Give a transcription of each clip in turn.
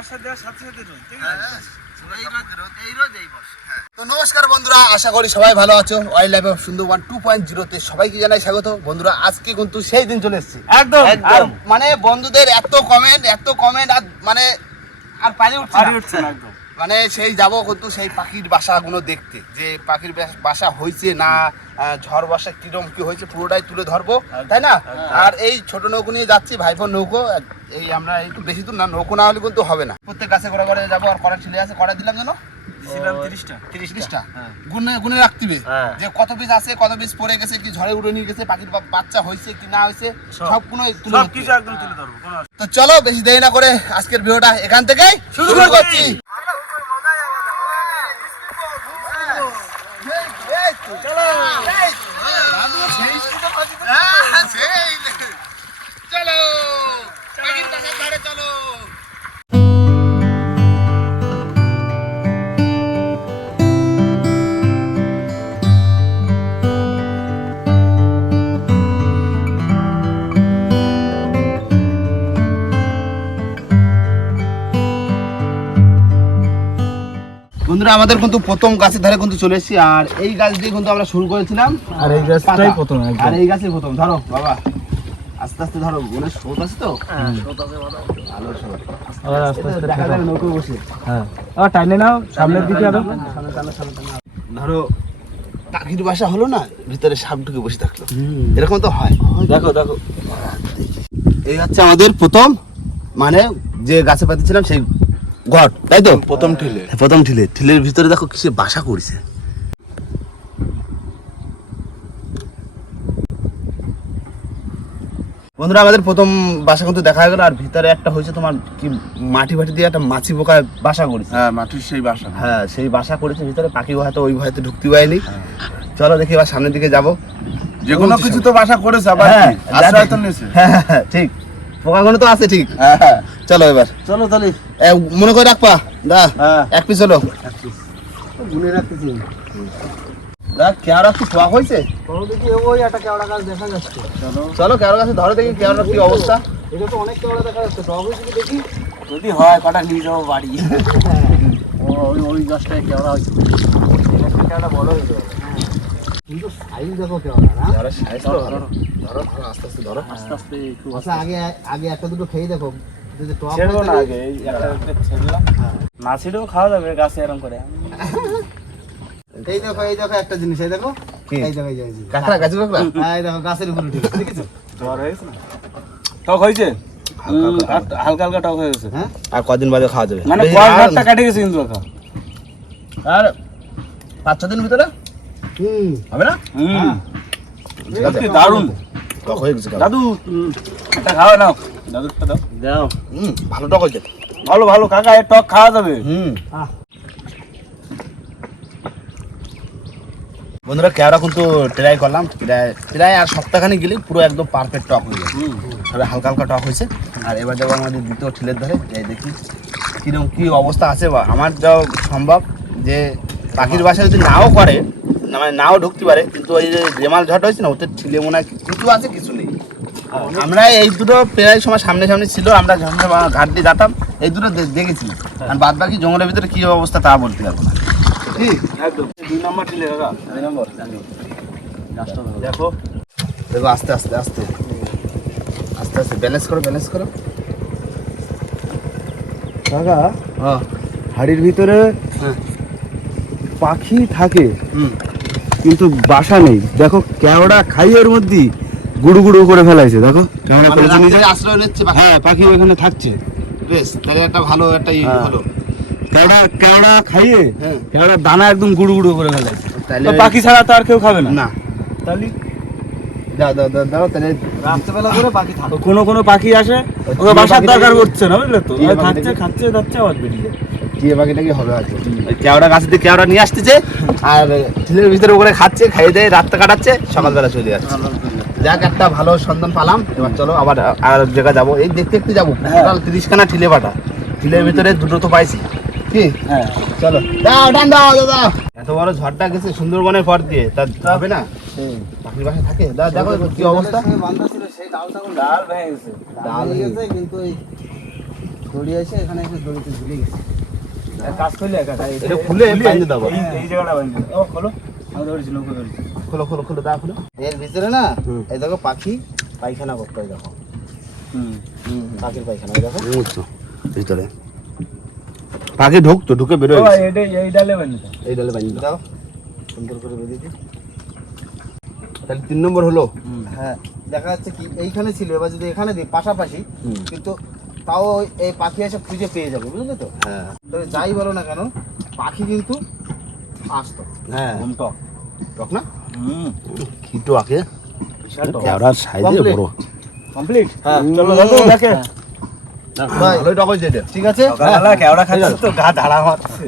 বর্ষা দেওয়ার সাথে সাথে রোদ ঠিক হ্যাঁ, আছে এই বর্ষা। তো নমস্কার বন্ধুরা আশা করি সবাই ভালো আছো। Wildlife of Sundarban two point জিরোতে সবাইকে জানাই স্বাগত। বন্ধুরা আজকে কিন্তু সেই দিন চলে এসেছি। একদম। আর একদম মানে বন্ধুদের এত কমেন্ট এত কমেন্ট আর মানে আর পানি উঠছে উঠছে না একদম। মানে সেই যাব কিন্তু সেই পাখির বাসাগুলো দেখতে যে পাখির বাসা হয়েছে না ঝড় বর্ষা কিরম কি হয়েছে পুরোটাই তুলে ধরবো তাই না আর এই ছোট নৌকো নিয়ে যাচ্ছি ভাইপোর নৌকো এই আমরা একটু বেশি দূর না নৌকো না হলে কিন্তু হবে না প্রত্যেক গাছে করে করে যাব আর কড়া ছেলে আছে কড়া দিলাম যেন হ্যাঁ। গুনে হ্যাঁ। যে কত পিস আছে কত পিস পড়ে গেছে কি ঝড়ে উড়ে নিয়ে গেছে পাখির বাচ্চা হয়েছে কি না হয়েছে সব। সব কোনো তুলে সব ধরতে কিছু হবে। একদম তুলে ধরবো কোনো অসুবিধা তো চলো বেশি দেরি না করে আজকের ভিডিওটা এখান থেকেই শুরু শুরু করছি। বন্ধুরা আমাদের কিন্তু প্রথম গাছের ধারে কিন্তু চলে এসেছি আর এই গাছ দিয়ে কিন্তু আমরা শুরু করেছিলাম। আর এই গাছটাই প্রথম আর এই গাছই প্রথম ধরো বাবা। আস্তে আস্তে ধরো মনে স্রোত আছে তো? স্রোত আস্তে এটা আস্তে দেখা যাবে নৌকো বসে। হ্যাঁ। আবার টাইনে নাও সামনের দিকে আরও। ধরো পাখির বাসা হলো না ভিতরে সাপ ঢুকে বসে থাকল। এরকম তো হয়। দেখো দেখো। এই হচ্ছে আমাদের প্রথম মানে যে গাছে পাতিছিলাম সেই ঘট তাই তো? প্রথম ঠিলে। প্রথম ঠিলে। ঠিলের ভিতরে দেখো কিসে বাসা করেছে। বন্ধুরা আমাদের প্রথম বাসা কিন্তু দেখা গেল আর ভিতরে একটা হয়েছে তোমার কি মাটি ফাটি দিয়ে একটা মাছি পোকা বাসা করেছে। হ্যাঁ মাটির সেই বাসা। হ্যাঁ সেই বাসা করেছে ভিতরে পাখি হয়তো ওই ভয়তে ঢুকতে পারেনি। চলো দেখি এবার সামনের দিকে যাব। যে কোনো কিছু তো বাসা করেছে আবার হ্যাঁ, হ্যাঁ, হ্যাঁ, হ্যাঁ, ঠিক। পোকাগুলো তো আছে ঠিক। হ্যাঁ। চলো এবার। চলো তাহলে। মনে করে রাখবা। দা হ্যাঁ। এক পিস হলো। গুনে রাখতেছি। দা কেওড়া শোয়া হয়েছে? দেখি ওই একটা কেওড়া গাছ দেখা যাচ্ছে। চলো। চলো কেওড়া গাছে ধরো দেখি কেওড়ার কি অবস্থা। এটা তো অনেক কেওড়া দেখা যাচ্ছে টক হয়েছে কি দেখি? যদি হয় কটা নিয়ে যাব বাড়ি। ও ওই ওই গাছটায় কেওড়া হয়েছে। কেওড়া বড় হয়ে যাবে কিন্তু সাইজ দেখো কেওড়া না? ধরো, ভালো। ধরো। ধরো আস্তে আস্তে ধরো। আস্তে আস্তে একটু আচ্ছা আগে আগে একটা দুটো খেয়ে দেখো। ছেড়বো না আগে এই একটা একটা ছেড়লাম না ছেড়েও খাওয়া যাবে গাছে এরকম করে। এই দেখো এই দেখো একটা জিনিস এই দেখো। এই দেখো এই দেখো, কাঁকড়া গাছে কাঁকড়া? হ্যাঁ, এই দেখো গাছের উপরে ঠিক আছে দেখেছ? জ্বর হয়েছে না? টক হয়েছে? হালকা হালকা। আর- হালকা হালকা টক হয়ে গেছে। হ্যাঁ? আর কদিন বাদে খাওয়া যাবে। মানে আর- কাটে গেছে কিন্তু আর পাঁচ ছ দিন ভিতরে? হুম। হবে না? হুম। দারুণ। টক হয়ে গেছে দাদু এটা খাওয়া নাও। দাদুরটা দাও। দাও। হুম ভালো টক হয়েছে। ভালো ভালো কাকা এর টক খাওয়া যাবে। হুম। বন্ধুরা কেওড়া কিন্তু ট্রাই করলাম। প্রায় প্রায় আর সপ্তাহখানে গেলে পুরো একদম পারফেক্ট টক হয়ে যাবে। তবে হালকা হালকা টক হয়েছে। আর এবার যাব আমাদের দ্বিতীয় ঠিলের ধরে এই দেখি কীরকম কি অবস্থা আছে বা আমার যা সম্ভব যে পাখির বাসা যদি নাও করে মানে নাও ঢুকতে পারে কিন্তু ওই যে রেমাল ঝট হয়েছে না ওতে ঠিলে মনে হয় কিছু আছে কিছু নেই। আমরা এই দুটো প্রায় সময় সামনে সামনে ছিল আমরা ঘাট দিয়ে যেতাম এই দুটো দেখেছি। আর বাদ বাকি জঙ্গলের ভিতরে কি অবস্থা তা বলতে পারব না। ঠিক একদম। দুই নম্বর টিলে কাকা দুই নম্বর দেখো। দেখো আস্তে আস্তে আস্তে। আস্তে আস্তে ব্যালেন্স করো ব্যালেন্স করো। কাকা হ্যাঁ। হাড়ির ভিতরে হ্যাঁ। পাখি থাকে কিন্তু বাসা নেই। দেখো কেওড়া খাইয়ের মধ্যে গুড়ু গুড়ু করে ফেলাইছে দেখো। মানে পেয়েছে নিজে রাত্রে আশ্রয় নিচ্ছে হ্যাঁ পাখি ওখানে থাকছে। বেশ তাহলে একটা ভালো একটা ই হ্যাঁ। হলো। কেওড়া কেওড়া খাইয়ে হ্যাঁ। কেওড়া দানা একদম গুড়ু গুড়ু করে ফেলাইছে। তাহলে পাখি ছাড়া তো আর কেউ খাবে না। না। তাহলে দাও দাও দাও দাও তাহলে রাত্রেবেলা করে পাখি থাকে। কোনো কোনো পাখি আসে ওকে বাসার দরকার করছে না বুঝলে তো? খাচ্ছে খাচ্ছে যাচ্ছে আবার বেরিয়ে। টিয়ে পাখিটা কি হবে কেওড়া গাছ থেকে কেওড়া নিয়ে আসতেছে আর টিলের ভিতরে ওখানে খাচ্ছে খাইয়ে দেয় রাতটা কাটাচ্ছে সকালবেলা চলে যাচ্ছে যাক একটা ভালো সন্ধান পালাম। এবার চলো আবার আর এক জায়গায় যাব। এই দেখতে দেখতে যাব। হ্যাঁ। টোটাল তিরিশ খানা ঠিলে পাটা ঠিলের ভিতরে দুটো তো পাইছি। কি? হ্যাঁ। চলো। দাও ডান দাও দাও এত বড় ঝড়টা গেছে সুন্দরবনের পর দিয়ে। তা হবে না? পাখির বাসা থাকে? দাও দেখো কি অবস্থা। ডাল ভেঙে গেছে। ডাল হয়ে গেছে কিন্তু এই দড়ি আছে এখানে এসে দড়িতে ঝুলে গেছে। কাজ করলে একা এটা খুলে এই জায়গাটা ও খোলো। আমি ধরেছি নৌকো ধরেছি। খোলো খোলো খোলো দা খোলো। এর ভিতরে না হুম। এই দেখো পাখি পায়খানা করতে হয় দেখো। হুম। পাখির পায়খানা দেখো। বুঝছ ভিতরে। পাখি ঢুকতো ঢুকে বেরোয় ও এটা এই ডালে বাঁধবে এই ডালে বাঁধে। দাও সুন্দর করে দিই। তাহলে তিন নম্বর হলো? হ্যাঁ দেখা যাচ্ছে কি এইখানে ছিল এবার যদি এখানে দিই পাশাপাশি হুম। কিন্তু তাও এই পাখি এসে খুঁজে পেয়ে যাবে বুঝলে তো? হ্যাঁ। তবে যাই বলো না কেন পাখি কিন্তু আসতো। হ্যাঁ। টক টক না? হুম। আঁকে। বিশাল কেওড়ার সাইজে. বড়। কমপ্লিট হ্যাঁ। চলো দাদু দেখে টক হয়েছে এটা। ঠিক আছে? তো গা ধাড়া মারছে।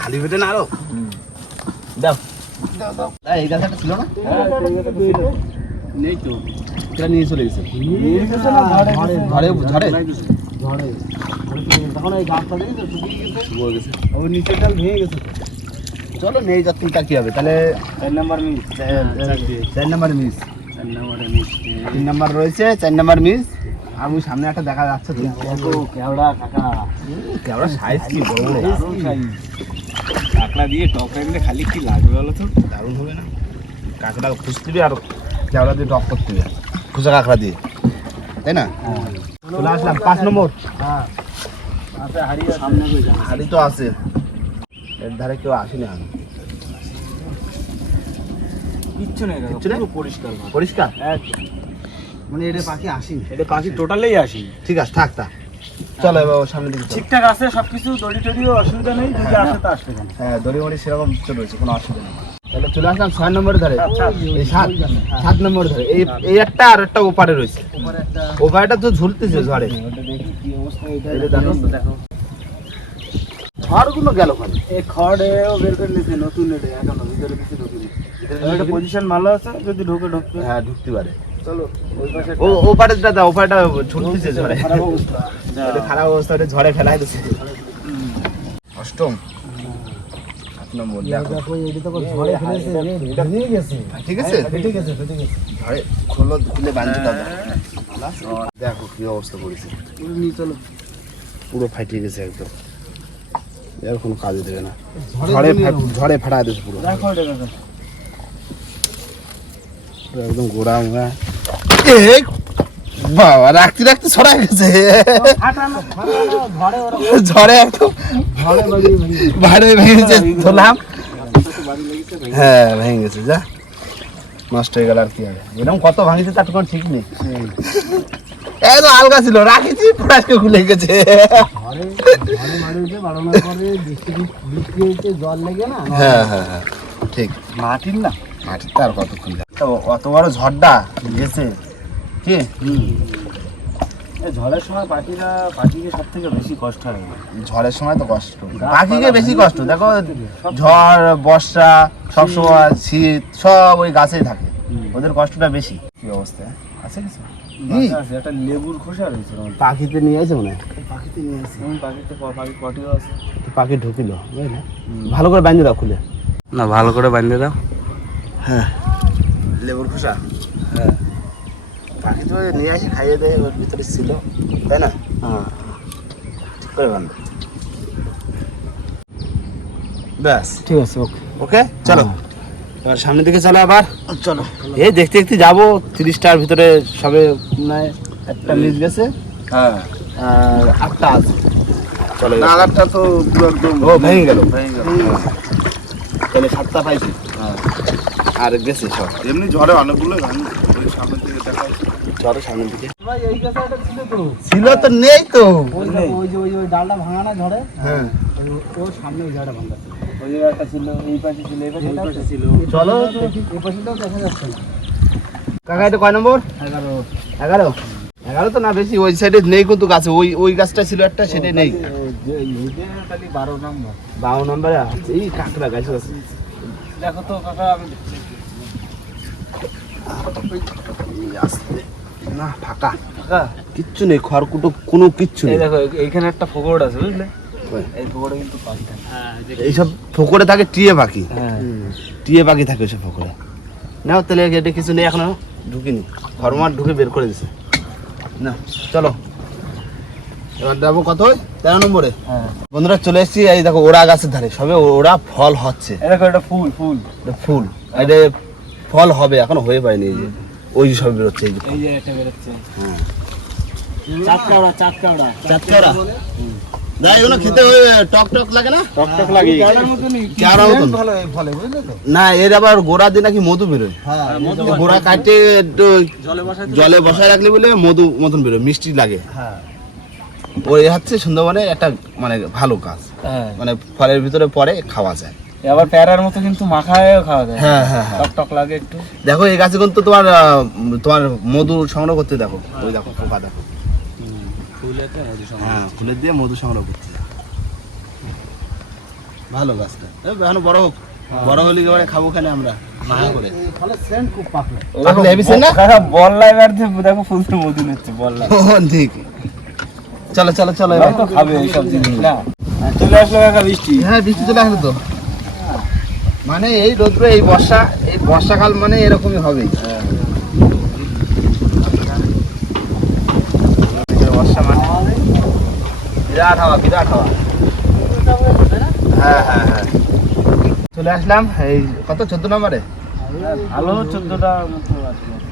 খালি পেটে না আরও? দাও। এই, এই গাছটা ছিল না? নেই তো। এটা নিয়ে চলে গেছে। ঝড়ে ঝড়ে ঝড়ে। তখন এই গাছটা শুকিয়ে গেছে। শুকিয়ে গেছে। ওই নিচের ডাল ভেঙে গেছে। চলো নেই যত তা কি হবে। তাহলে চার নাম্বার মিস। চার নাম্বার মিস। চার নাম্বারে মিস। তিন নাম্বার রয়েছে চার নাম্বার মিস। আর ওই সামনে একটা দেখা যাচ্ছে তো। কেওড়া কাকা। কেওড়া সাইজ কি বড় সাইজ কাঁকড়া দিয়ে টক রাখলে খালি কি লাগবে বলো তো? দারুণ হবে না? কাঁকড়া খুঁজতে আর কেওড়া দিয়ে টক করতে হবে খুচা কাঁকড়া দিয়ে। তাই না? চলে আসলাম পাঁচ নম্বর। হ্যাঁ। হাড়ি তো আছে। এর ধারে কেউ আসেনি এখন কিচ্ছু নেই কিচ্ছু নেই? পরিষ্কার পরিষ্কার? মানে এটা পাখি আসেনি। এটা পাখি টোটালেই আসি ঠিক আছে থাক তা চলো এবার ওর দিকে ঠিকঠাক আছে সবকিছু দড়ি টড়িও অসুবিধা নেই যদি হ্যাঁ, আসে তো আসবে হ্যাঁ দড়ি মড়ি সেরকম রয়েছে কোনো অসুবিধা নেই। তাহলে চলে আসলাম ছয় নম্বরে ধরে। আচ্ছা। এই সাত সাত নম্বরে ধরে। এই এই একটা আর একটা ওপারে রয়েছে। ওপারেটা তো ঝুলতেছে ঝড়ে ওটা দেখি। ঝড়গুলো গেল ওখানে এই খড়েও বের করে নিয়েছে নতুন এটা এখনও ভিতরে কিছু ঢুকিনি। পজিশন ভালো আছে যদি ঢুকে ঢুকতে। হ্যাঁ ঢুকতে পারে। চলো ওই পাশে ও ঝড়ে। খারাপ অবস্থা। এটা খারাপ অবস্থা ওটা ঝড়ে ফেলাই দিচ্ছে অষ্টম। সাত নম্বর দেখো। দেখো এটা তো ঝড়ে ফেলেছে ভেঙে গেছে। ঠিক আছে? ঝড়ে খোলো খুলে বাঁধতে দাদা। দেখো কি অবস্থা করেছে। চলো। পুরো ফাটিয়ে গেছে একদম। এর কোনো কাজে দেবে না। ঝড়ে ঝড়ে ফাট- দিয়েছে পুরো। একদম গোড়া মোড়া বাবা রাখতে রাখতে ছড়াই গেছে। ঝড়ে একদম ভাড়ে ভেঙে গেছে। ধরলাম হ্যাঁ ভেঙে গেছে যা। নষ্ট হয়ে গেল আর কি হবে। এরকম কত ভাঙিছে তার কোনো ঠিক নেই। একদম আলগা ছিল রাখেছি পুরো খুলে গেছে। ঝড়ে ঝড়ে মারিয়েছে বাড়ানোর পরে বৃষ্টি বৃষ্টি হয়েছে জল লেগে না হ্যাঁ হ্যাঁ হ্যাঁ ঠিক। মাটির না? মাটির তো আর কতক্ষণ অত বড় ঝড়টা গেছে। কি? ঝড়ের সময় পাখিরা পাখিকে সব থেকে বেশি কষ্ট হয়। ঝড়ের সময় তো কষ্ট। পাখিকে বেশি কষ্ট। দেখো ঝড় বর্ষা সবসময় শীত সব ওই গাছেই থাকে। ওদের কষ্টটা বেশি। কি অবস্থা? আছে কিছু? একটা লেবুর খোসা রয়েছে পাখিতে নিয়ে আসে মনে হয়? পাখিতে নিয়ে আসি পাখিতে পাখি কটিও আছে। পাখি ঢুকিল ভালো করে বাঁধে দাও খুলে। না ভালো করে বাঁধে দাও। হ্যাঁ। লেবুর খোসা? হ্যাঁ। পাখি তো নিয়ে আসি খাইয়ে দেয় ওর ভিতরে ছিল তাই না? হ্যাঁ। ঠিক করে বান্ধব ব্যাস। ঠিক আছে ওকে। ওকে? চলো। এবার সামনের দিকে চলো আবার। চলো। এই দেখতে দেখতে যাব তিরিশটার ভিতরে সবে নয় একটা লিজ গেছে। হ্যাঁ। আর আটটা আছে। চলো এবার। নাগারটা তো পুরো একদম ও ভেঙে গেল। ভেঙে গেল। তাহলে সাতটা পাইছি। আর গেছে সব। এমনি ঝড়ে অনেকগুলো সামনের দিকে দেখা সামনের দিকে। ছিল তো। নেই তো। ওই যে ওই ডালটা ভাঙা না ঝড়ে? হ্যাঁ। ওই- সামনে ওই ঝড়টা ভাঙা ওই একটা ছিল এই পাশে ছিল এই পাশে পাশে ছিল। চলো এই পাশটাও দেখা যাচ্ছে না। কাকা এটা কয় নম্বর? এগারো। এগারো? এগারো তো না বেশি। ওই সাইডে নেই কিন্তু গাছে। ওই ওই গাছটা ছিল একটা সেটাই নেই। বারো নম্বর। বারো নম্বরে আছে এই কাঁকড়া গাছ আছে। দেখো তো কাকা আমি আসতে। না ফাঁকা। কাকা কিচ্ছু নেই খড়কুটো কোনো কিচ্ছু নেই। দেখো এই- এইখানে একটা ফোকর আছে বুঝলে? এই ফোকরে কিন্তু পাখি থাকে এইসব ফোকরে থাকে টিয়ে পাখি। হ্যাঁ। টিয়ে পাখি থাকে ওইসব ফোকরে। নাও তাহলে এটা কিছু নেই এখনও। ঢুকিনি। খরমার ঢুকে বের করে দিছে। না। চলো। এবার যাব কত তেরো নম্বরে। হ্যাঁ। বন্ধুরা চলে এসেছি এই দেখো ওরা গাছের ধারে। সবে ওরা ফল হচ্ছে। এটা এটা ফুল ফুল। এটা ফুল। এটা ফল হবে এখনও হয়ে এই যে। ওই যে সব বেরোচ্ছে এই যে এটা বেরোচ্ছে। হ্যাঁ। চাঁদকাওড়া না এগুলো খেতে ওই টক টক লাগে না? টক টক লাগে। কেওড়ার মতনই কেওড়ার মতন। ভালো ফলে বুঝলে তো? না এর আবার গোড়া দিয়ে নাকি মধু বেরোয়। হ্যাঁ গোড়া কাটে একটু জলে বসায় রাখলে বলে মধু মতন বেরোয় মিষ্টি লাগে। হ্যাঁ। ওই হচ্ছে সুন্দরবনে একটা মানে ভালো কাজ। হ্যাঁ। মানে ফলের ভিতরে পরে খাওয়া যায়। আবার প্যারার মতো কিন্তু মাখায়ও খাওয়া যায়। হ্যাঁ হ্যাঁ হ্যাঁ। টক টক লাগে একটু। দেখো এই গাছে কিন্তু তোমার আহ, তোমার মধু সংগ্রহ করতে দেখো। ওই দেখো পোকা দেখো। ফুলেতে মধু হ্যাঁ ফুলের দিয়ে মধু সংগ্রহ করতে ভালো গাছটা। এই এখনও বড় হোক। বড় হলে এবারে খাব খানে আমরা? মাহা করে। সেন্ট খুব পাকলে। পাকলে হেবি সেন না? বল্লাই বাড়ছে দেখো ফুলতে মধু নিচ্ছে বল্লাই ও, ঠিক। চলো চলো চলো এবার। তো খাবে এইসব জিনিস না? চলে আসলো কাকা বৃষ্টি। হ্যাঁ বৃষ্টি চলে আসলো তো। মানে এই রৌদ্র এই বর্ষা এই বর্ষাকাল মানে এরকমই হবেই এই বর্ষা মানে। বিরাট হাওয়া বিরাট হাওয়া। হ্যাঁ হ্যাঁ হ্যাঁ। চলে আসলাম এই কত? চোদ্দ নম্বরে? ভালো চোদ্দটা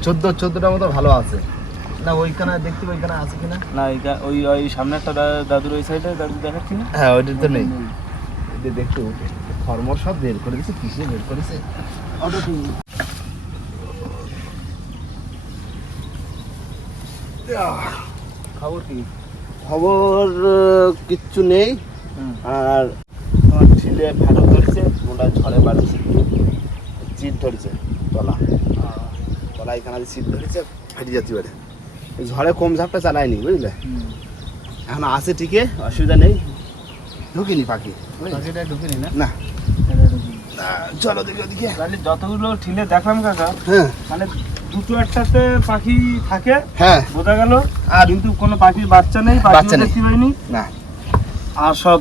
চোদ্দ চোদ্দটার মতো ভালো আছে। না ওইখানে দেখতে ওইখানে আছে কিনা? না ওই ওই সামনে একটা দা- দাদুর ওই সাইডে দাদু দেখাচ্ছি না? হ্যাঁ ওইটা তো নেই। দেখতে ফর্মর সব বের করে দিয়েছে কিসে বের করেছে? খবর কি? খবর কিচ্ছু নেই। আর তোমার ছিলে ফাটক ধরেছে মোটা ঝড়ে বাড়ছে চিট ধরেছে তলা। তলা এখানে চিট ধরেছে ফেটে যাচ্ছে এবারে। ঝড়ে কম ঝাপটা চালায়নি বুঝলে? এখন আছে ঠিকই অসুবিধা নেই। ঢুকিনি পাখি পাখিটা ঢুকিনি না? না। চলো দেখি ওদিকে। যতগুলো ঠিলে দেখলাম কাকা হ্যাঁ। মানে দুটো একটাতে পাখি থাকে হ্যাঁ। বোঝা গেল? আর কিন্তু কোনো পাখির বাচ্চা নেই বাচ্চা দেখতে পাইনি। না। আর সব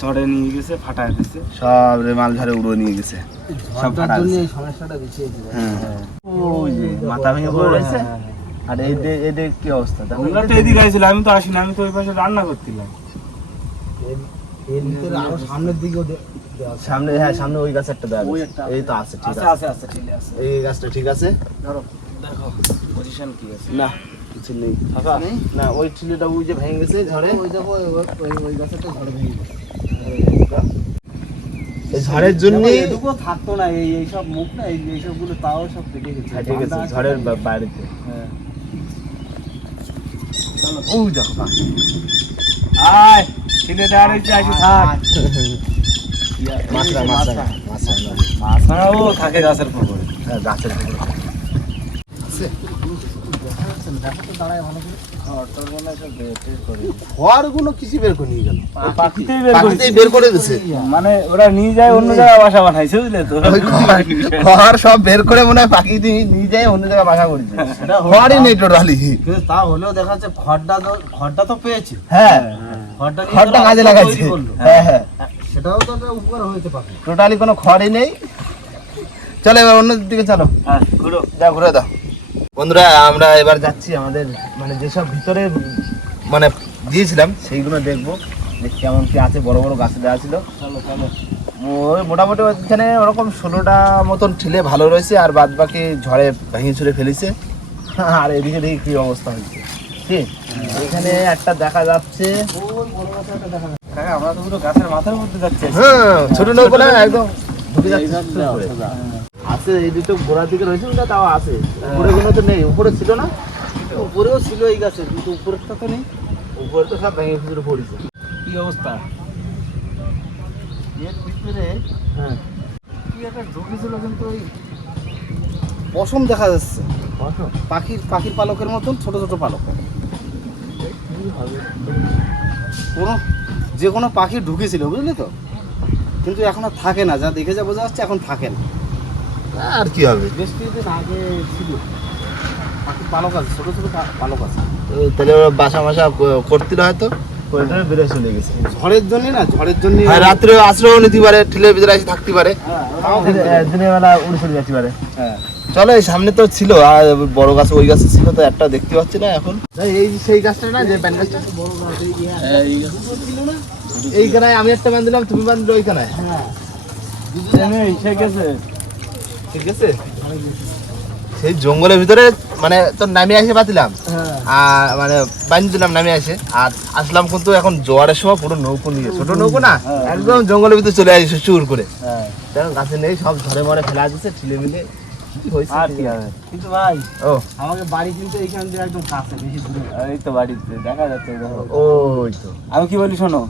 ঝড়ে নিয়ে গেছে ফাটায় দিচ্ছে সব রে মাল ঝড়ে উড়ে নিয়ে গেছে। সব সমস্যাটা বেশি হয়েছে। হ্যাঁ। ওই যে মাথা ভেঙে পড়ে রয়েছে। আর এই দে- এই দে- কি অবস্থা? তোমরা তো এদিকে আইছিলে আমি তো আসিনি আমি তো ওই পাশে রান্না করছিলাম এর ভিতরে আরও সামনের দিকেও দে- দেওয়া আছে। সামনে হ্যাঁ সামনে ওই গাছ একটা দেওয়া ওই আছে। এই তো আছে। ঠিক আছে আছে। আছে আছে আছে। এই গাছটা ঠিক আছে? ধরো দেখো পজিশন কি আছে? না কিছু নেই। ফাঁকা না ওই টিলেটা ওই যে ভেঙে গেছে ঝড়ে। ওই দেখো ওই- ওই- গাছটা ঝড়ে ভেঙে গেছে। এই ঝড়ের জন্য দেখো, এটুকুও থাকতো না এই এই সব মুখ না এই এই সবগুলো তাও সব কেটে গেছে। ফাটে গেছে ঝড়ের বা- বাইরেতে হ্যাঁ। ওই দেখো আয় দেওয়ার হয়েছে আসি থাক। মাছরা মাছরা মাছরা। মাছরাও থাকে গাছের পুকুরে। হ্যাঁ গাছের মানে ওরা নিয়ে যায় অন্য জায়গায় বাসা বানাইছে বুঝলে তো। খড়- সব বের করে মনে হয় পাখি দিয়ে নিয়ে যায় অন্য জায়গায় বাসা করেছে খড়ই নেই টোটালি তা হলেও দেখা যাচ্ছে খড়টা তো খড়টা তো পেয়েছে। হ্যাঁ। খড়টা কাজে লাগাইছে। হ্যাঁ হ্যাঁ। সেটাও তো একটা উপকার হয়েছে পাখি টোটালি কোনো খড়ই নেই। চলো এবার অন্য দিকে চলো। হ্যাঁ ঘুরো। যা ঘুরে দাও। বন্ধুরা আমরা এবার যাচ্ছি আমাদের মানে যেসব ভিতরে মানে দিয়েছিলাম সেইগুলো দেখব। কেমন কি আছে বড় বড় গাছে দেওয়া ছিল। চলো চলো। ওই মোটামুটি ওইখানে ওরকম ষোলোটা মতন ঠিলে ভালো রয়েছে আর বাদ বাকি ঝড়ে ভেঙে ছুড়ে ফেলেছে। আর এদিকে দেখি কি অবস্থা হয়েছে ঠিক এখানে একটা দেখা যাচ্ছে। আমরা তো পুরো গাছের মাথার মধ্যে যাচ্ছি। হ্যাঁ ছোট নৌকো না একদম ঢুকে যাচ্ছে। আছে এই দুটো গোড়ার দিকে রয়েছে তাও আছে। উপরে গুলো তো নেই উপরে ছিল না? উপরেও ছিল এই গাছে কিন্তু উপরেরটা তো নেই। উপরে তো সব ভেঙে পড়েছে। কি অবস্থা? এর ভিতরে হ্যাঁ। কি একটা ঢুকেছিল কিন্তু ওই পশম দেখা যাচ্ছে। পাখির পাখির পালকের মতন ছোট ছোট পালক। কোনো যে কোনো পাখি ঢুকেছিল বুঝলি তো? কিন্তু এখন আর থাকে না যা দেখে যা বোঝা যাচ্ছে এখন থাকে না। আর কি হবে? বেশ কিছুদিন আগে ছিল। পাখির পালক আছে ছোট ছোট পালক আছে। তাহলে ওরা বাসা মাসা করছিল হয়তো টরে চলে গেছে। ঝড়ের জন্য না ঝড়ের জন্য রাত্রে আশ্রয় নিতে পারে ঠিলের ভিতরে থাকতে পারে। থাকতে পারে। দিনের বেলা উড়ে চলে যেতে পারে। হ্যাঁ। চলো এই সামনে তো ছিল আর বড় গাছ ওই গাছে ছিল তো একটা দেখতে পাচ্ছি না এখন। এই সেই গাছটা না যে প্যান গাছটা এইখানে আমি একটা বান দিলাম তুমি বান দিলে ওইখানে ঠিক আছে? সেই জঙ্গলের ভিতরে মানে তো নামিয়ে আসে পাতিলাম আর মানে বান দিলাম নামিয়ে আসে। আর আসলাম কিন্তু এখন জোয়ারের সময় পুরো নৌকো নিয়ে। ছোট নৌকো না একদম জঙ্গলের ভিতরে চলে আসে চুর করে। গাছে নেই সব ঝরে মরে ফেলা দিচ্ছে ছিলে মিলে। কি হয়েছে আর কি হবে? কিন্তু ভাই ও। আমাকে বাড়ি কিন্তু এইখান থেকে একদম কাছে বেশি দূরে। এই তো বাড়িতে দেখা যাচ্ছে ওই তো। আমি কি বলি শোনো?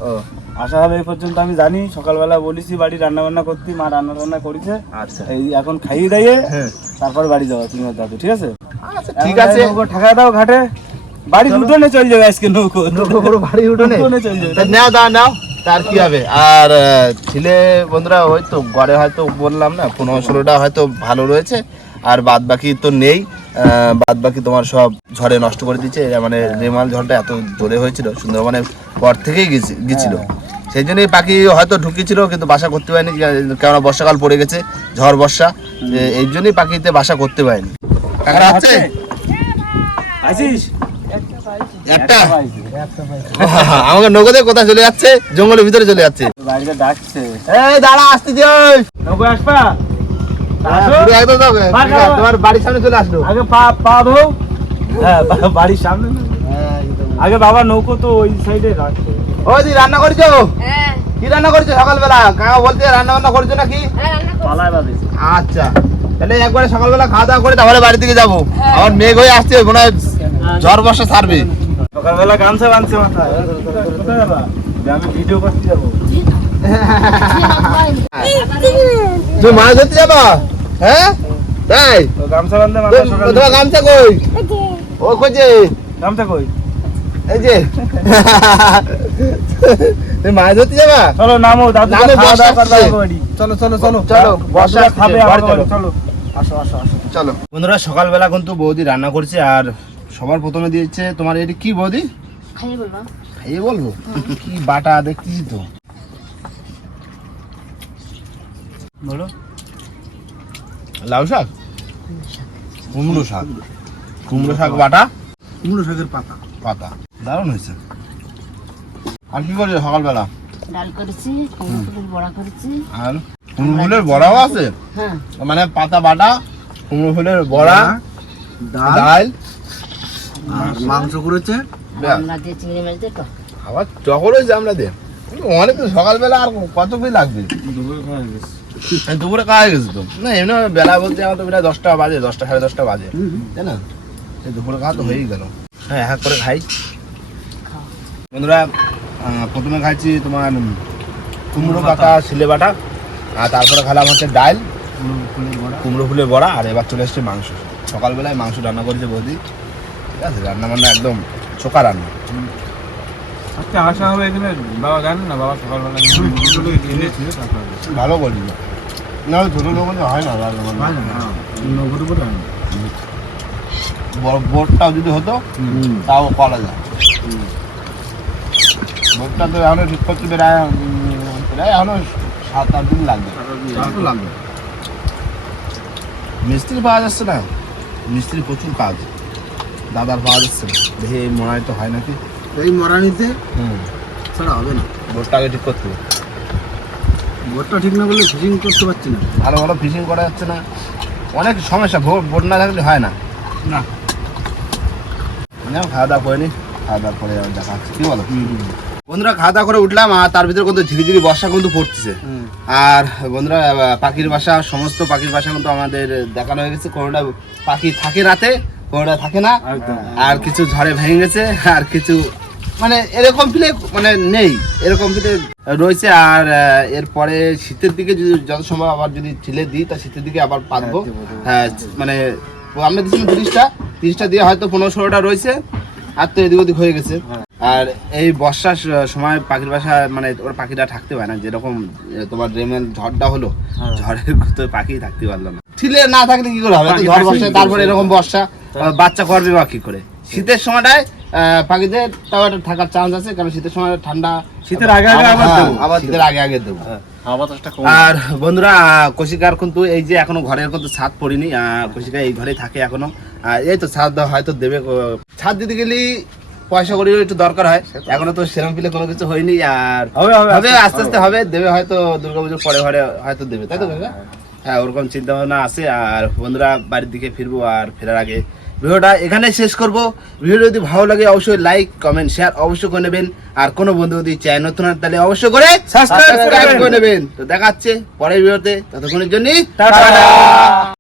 আসা হবে এই পর্যন্ত আমি জানি সকালবেলা বলেছি বাড়ি রান্না বান্না করতে মা রান্না বান্না করেছে। আচ্ছা। এই এখন খাইয়ে দাইয়ে হ্যাঁ। তারপর বাড়ি যাওয়া তুমি দাদু ঠিক আছে? আচ্ছা ঠিক আছে। ঠাকা দাও ঘাটে। বাড়ি উঠোনে চলে যাবে আজকে নৌকো। নৌকো বাড়ি উঠোনে। উঠোনে চলে যাবে। নাও দাও নাও। তার কি হবে? আর ছেলে বন্ধুরা ওই তো ঘরে হয়তো বললাম না পনেরো ষোলোটা হয়তো ভালো রয়েছে আর বাদ বাকি তো নেই বাদ বাকি তোমার সব ঝড়ে নষ্ট করে দিচ্ছে মানে রেমাল ঝড়টা এত জোরে হয়েছিল সুন্দরবনের পর থেকেই গেছি গেছিল। সেই জন্যই পাখি হয়তো ঢুকেছিল কিন্তু বাসা করতে পারেনি কেননা বর্ষাকাল পড়ে গেছে ঝড় বর্ষা এই জন্যই পাখিতে বাসা করতে পারেনি। কাকারা আছে আসিস? একটা? আমাকে নগদে কোথায় চলে যাচ্ছে? জঙ্গলের ভিতরে চলে যাচ্ছে। বাড়িতে ডাকছে। এই দাঁড়া আসতে যাই নৌকো আসবা? আসো। পুরো একদম দাও। বাড়ি ঠিক আছে, তোমার বাড়ির সামনে চলে আসলো। আগে পা পা ধো। হ্যাঁ বাড়ির সামনে। আগে বাবা নৌকো তো ওই সাইডে রাখছে। ও দি রান্না করছ? হ্যাঁ। কি রান্না করছ সকালবেলা? কাকা বলতে রান্না বান্না করছ নাকি? হ্যাঁ আচ্ছা। তাহলে একবারে সকালবেলা খাওয়া দাওয়া করে তাহলে বাড়ি থেকে যাব। আমার মেঘ হয়ে আসছে মনে হয়। ঝড় বর্ষা ছাড়বে। সকালবেলা গামছা বাঁধছে মাথায়। আমি ভিডিও করতে যাব। তুমি মাছ ধরতে যাবা? হ্যাঁ? তাই? গামছা বাঁধতে মাথায় তো- সকালে তোমার গামছা কই? ও কইছে গামছা কই? এই যে। তুমি মাছ ধরতে যাবা? চলো নামো দাদু চলো চলো চলো। চলো, বর্ষা বর্ষা খাবে বাড়ি আমাকে বাড়ি, চলো। চলো। আসো আসো আসো। চলো। বন্ধুরা সকালবেলা কিন্তু বৌদি রান্না করছে আর সবার প্রথমে দিয়েছে তোমার এটা কি বৌদি? খাইয়ে বলব। কি বাটা দেখতেছি তো। বলো। লাউ শাক? কুমড়ো শাক। কুমড়ো শাক বাটা? কুমড়ো শাকের পাতা। পাতা। দারুণ হয়েছে। আর কি করছে সকালবেলা? ডাল করেছি কুমড়ো বড়া করেছি। আর কুমড়ো ফুলের বড়াও আছে? হ্যাঁ। মানে পাতা বাটা কুমড়ো ফুলের বড়া ডাল ডাল আর মাংস। করেছে? আবার চকর হয়েছে আমরা দে অনেক তো সকালবেলা আর কত কি লাগবে? দুপুরে খাওয়া গেছে। হ্যাঁ, গেছে তো। না এমনি বেলা বলতে আমার তো প্রায় দশটা বাজে দশটা সাড়ে দশটা বাজে। তাই না? দুপুরে খাওয়া তো হয়েই গেল। হ্যাঁ এক করে খাই। বন্ধুরা প্রথমে খাইছি তোমার কুমড়ো পাতা শিলে বাটা আর তারপরে খেলাম হচ্ছে ডাল। কুমড়ো ফুলের বড়া আর এবার চলে এসছে মাংস। সকালবেলায় মাংস রান্না করেছে বৌদি। ঠিক আছে রান্না বান্না একদম চোখা রান্না। আজকে আসা হবে এখানে বাবা জানেন না বাবা সকালবেলা ভালো বলবি না ছোট লোক হলে হয় না রান্না বান্না। উপরে বোটটাও যদি হতো তাও করা যায়। বোটটা তো এখনও ঠিক করতে প্রায় প্রায় এখনও সাত আট দিন লাগবে। লাগবে। মিস্ত্রি পাওয়া যাচ্ছে না। মিস্ত্রি প্রচুর কাজ। দাদার পাওয়া যাচ্ছে না দেখি এই হয় তো হয় নাকি? এই মরানিতে? হুম। ছাড়া হবে না। বোটটা আগে ঠিক করতে হবে। বোটটা ঠিক না বললে ফিশিং করতে পারছি না। ভালো ভালো ফিশিং করা যাচ্ছে না। অনেক সমস্যা ভোট বোট না থাকলে হয় না। না। খাওয়া দাওয়া করেনি খাওয়া দাওয়া করে দেখা কি বলো? বন্ধুরা খাওয়া দাওয়া করে উঠলাম আর তার ভিতরে কিন্তু ধীরে ধীরে বর্ষা কিন্তু পড়তেছে। আর বন্ধুরা পাখির বাসা সমস্ত পাখির বাসা কিন্তু আমাদের দেখানো হয়ে গেছে। কোনোটা পাখি থাকে রাতে কোনোটা থাকে না আর কিছু ঝড়ে ভেঙে গেছে আর কিছু মানে এরকম ফিলে মানে নেই এরকম ফিলে রয়েছে আর এরপরে শীতের দিকে যদি যত সময় আবার যদি ঠিলে দিই তা শীতের দিকে আবার পাতবো। হ্যাঁ মানে আমরা দিচ্ছিলাম তিরিশটা তিরিশটা দিয়ে হয়তো পনেরো ষোলোটা রয়েছে আর তো এদিক ওদিক হয়ে গেছে। আর এই বর্ষার সময় পাখির বাসা মানে ওর পাখিটা থাকতে পারে না যেরকম তোমার রেমেল ঝড়টা হলো ঝড়ের তো পাখি থাকতে পারল না। ঠিলে না থাকলে কি করে হবে? ঝড় বর্ষা তারপরে এরকম বর্ষা। বাচ্চা করবে বা কি করে? শীতের সময়টায় পাখিদের তাও একটা থাকার চান্স আছে কারণ শীতের সময় ঠান্ডা শীতের আগে আগে আবার হ্যাঁ, আবার শীতের আগে আগে দেবো। হাওয়া বাতাসটা কম আর বন্ধুরা কশিকার কিন্তু এই যে এখনও ঘরের কিন্তু ছাদ পড়িনি কশিকা এই ঘরেই থাকে এখনও। এই তো ছাদ হয়তো দেবে ছাদ দিতে গেলেই পয়সা করি একটু দরকার হয়। এখনও তো সেরকম পিলে কোনো কিছু হয়নি আর হবে, হবে, হবে আস্তে আস্তে হবে। দেবে হয়তো দুর্গাপুজোর পরে ঘরে হয়তো দেবে তাই তো হ্যাঁ ওরকম চিন্তা ভাবনা আছে আর বন্ধুরা বাড়ির দিকে ফিরবো আর ফেরার আগে ভিডিওটা এখানে শেষ করব। ভিডিও যদি ভালো লাগে অবশ্যই লাইক কমেন্ট শেয়ার অবশ্যই করে নেবেন। আর কোনো বন্ধু যদি চায় নতুন তাহলে অবশ্যই করে সাবস্ক্রাইব করে নেবেন। তো দেখাচ্ছে পরের ভিডিওতে। ততক্ষণের জন্য টাটা।